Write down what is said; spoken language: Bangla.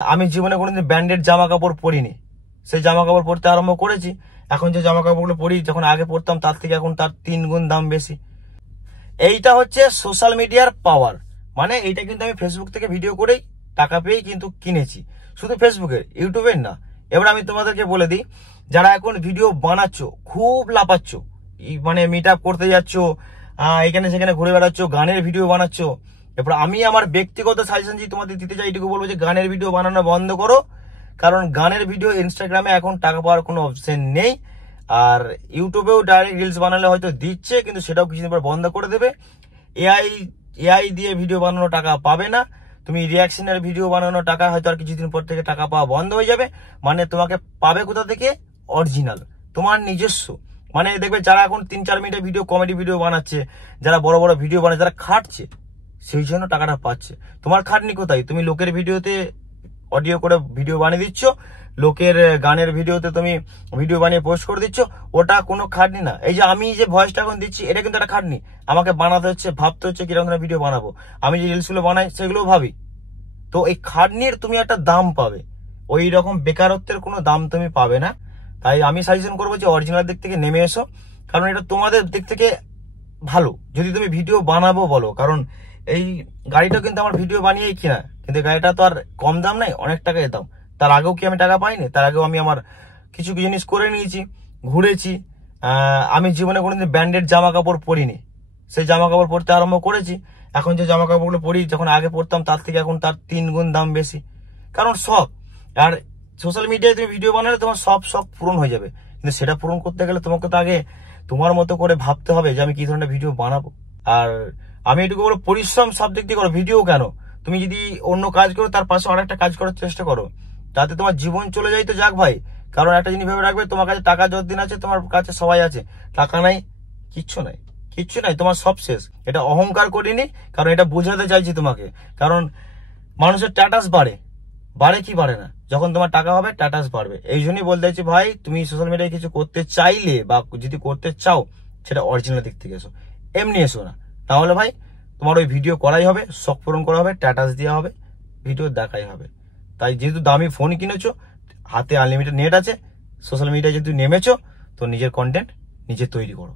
আমি জীবনে কোনোদিন ব্র্যান্ডেড জামা কাপড় পরিনি, সেই জামা কাপড় পরতে আরম্ভ করেছি। এখন যে জামা কাপড়গুলো পরি, যখন আগে পরতাম তার থেকে এখন তার 3 গুণ দাম বেশি। এইটা হচ্ছে সোশ্যাল মিডিয়ার পাওয়ার। মানে এইটা কিন্তু আমি ফেসবুক থেকে ভিডিও করেই টাকা পেয়েই কিন্তু কিনেছি, শুধু ফেসবুকের, ইউটিউবের না। এবার আমি তোমাদেরকে বলে দিই, যারা এখন ভিডিও বানাচ্ছ, খুব লাফাচ্ছ, মানে মিট আপ করতে যাচ্ছ, এখানে সেখানে ঘুরে বেড়াচ্ছ, গানের ভিডিও বানাচ্ছ, এরপর আমি আমার ব্যক্তিগত সাজেশন যে তোমাদের দিতে চাই, এটুকু বলবো যে গানের ভিডিও বানানো বন্ধ করো। কারণ গানের ভিডিও ইনস্টাগ্রামে এখন টাকা পাওয়ার কোনো অপশন নেই, আর ইউটিউবেও ডাইরেক্ট রিলস বানালে হয়তো দিচ্ছে, কিন্তু সেটাও কিছুদিন পর বন্ধ করে দেবে। এআই এআই দিয়ে ভিডিও বানানো টাকা পাবে না। তুমি রিয়াকশনের ভিডিও বানানো টাকা হয়তো আর কিছুদিন পর থেকে টাকা পাওয়া বন্ধ হয়ে যাবে। মানে তোমাকে পাবে কোথা থেকে? অরিজিনাল, তোমার নিজস্ব। মানে দেখবে যারা এখন 3-4 মিনিটের ভিডিও, কমেডি ভিডিও বানাচ্ছে, যারা বড় বড় ভিডিও বানাচ্ছে, যারা খাটছে, সেই জন্য টাকাটা পাচ্ছে। তোমার খাটনি কোথায়? তুমি লোকের ভিডিওতে অডিও করে ভিডিও বানিয়ে দিচ্ছ, লোকের গানের ভিডিওতে তুমি ভিডিও বানিয়ে পোস্ট করে দিচ্ছ, ওটা কোনো খাটনি না। এই যে আমি যে ভয়েসটা এখন দিচ্ছি, এটা কিন্তু একটা খাটনি। আমাকে বানাতে হচ্ছে, ভাবতে হচ্ছে কিরকম ধরনের ভিডিও বানাবো। আমি যে রিলসগুলো বানাই সেগুলো ভাবি। তো এই খাটনির তুমি একটা দাম পাবে, ওই রকম বেকারত্বের কোনো দাম তুমি পাবে না। তাই আমি সাজেশন করবো যে অরিজিনাল দিক থেকে নেমে এসো, কারণ এটা তোমাদের দিক থেকে ভালো যদি তুমি ভিডিও বানাবো বলো। কারণ এই গাড়িটা কিন্তু আমার ভিডিও বানিয়েই কিনা, কিন্তু গাড়িটা তো আর কম দাম নাই, অনেক টাকায় দাম। তার আগেও কি আমি টাকা পাইনি? তার আগেও আমি আমার কিছু কিছু জিনিস করে নিয়েছি, ঘুরেছি। আমি জীবনে কোনোদিন ব্র্যান্ডেড জামা কাপড় পরিনি, সেই জামা কাপড় পরতে আরম্ভ করেছি। এখন যে জামা কাপড়গুলো পরি, যখন আগে পরতাম তার থেকে এখন তার 3 গুণ দাম বেশি। কারণ শখ। আর সোশ্যাল মিডিয়ায় তুমি ভিডিও বানালে তোমার সব শখ পূরণ হয়ে যাবে, কিন্তু সেটা পূরণ করতে গেলে তোমাকে তো আগে তোমার মতো করে ভাবতে হবে যে আমি কি ধরনের ভিডিও বানাবো। আর আমি এটুকু বলো, পরিশ্রম সব দিক দিয়ে করো, ভিডিও কেন, তুমি যদি অন্য কাজ করো তার পাশে আরেকটা কাজ করার চেষ্টা করো, যাতে তোমার জীবন চলে যায় তো যাক ভাই। কারণ একটা জিনিস ভেবে রাখবে, তোমার কাছে টাকা যতদিন আছে, তোমার কাছে সবাই আছে, টাকা নাই, কিচ্ছু নাই, কিচ্ছু নাই, তোমার সব শেষ। এটা অহংকার করিনি, কারণ এটা বোঝাতে চাইছি তোমাকে। কারণ মানুষের স্ট্যাটাস বাড়ে, বাড়ে কি বাড়ে না, যখন তোমার টাকা হবে স্ট্যাটাস বাড়বে। এই জন্যই বলতে চাইছি ভাই, তুমি সোশ্যাল মিডিয়ায় কিছু করতে চাইলে বা যদি করতে চাও, সেটা অরিজিনাল দিক থেকে এসো, এমনি এসো না। তাহলে ভাই তোমার ওই ভিডিও করাই হবে, শখ পূরণ করা হবে, স্ট্যাটাস দেওয়া হবে, ভিডিও দেখাই হবে। তাই যেহেতু দামি ফোন কিনেছো, হাতে আনলিমিটেড নেট আছে, সোশ্যাল মিডিয়ায় যেহেতু নেমেছো, তো নিজের কন্টেন্ট নিজে তৈরি করো।